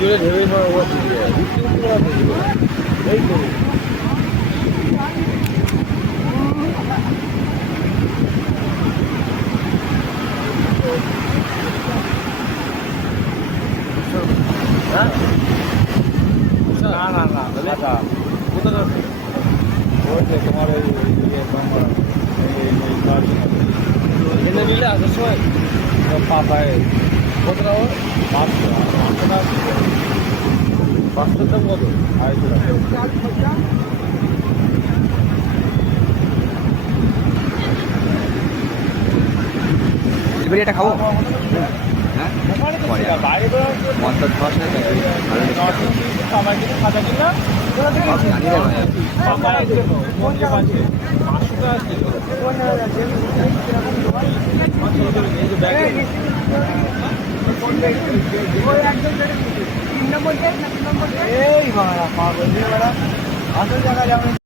જોડે હેવીમાં હોવા જોઈએ નહીં કરવું ના ના ના ભલે એટલે તમારે એને લીલા હશે શું પાપા তোমার ওই ইয়ে তোমার এই এই কাজ এনে নিলে আসার সময় পাতায় কত টাকা পাঁচশো পাঁচশো টাকা পাঁচশোর দাম কত আড়াইশো টাকা এটা খাব হ্যাঁ পরে আর। বাইরে এই বাড়া পাগল আসল জায়গা যাবে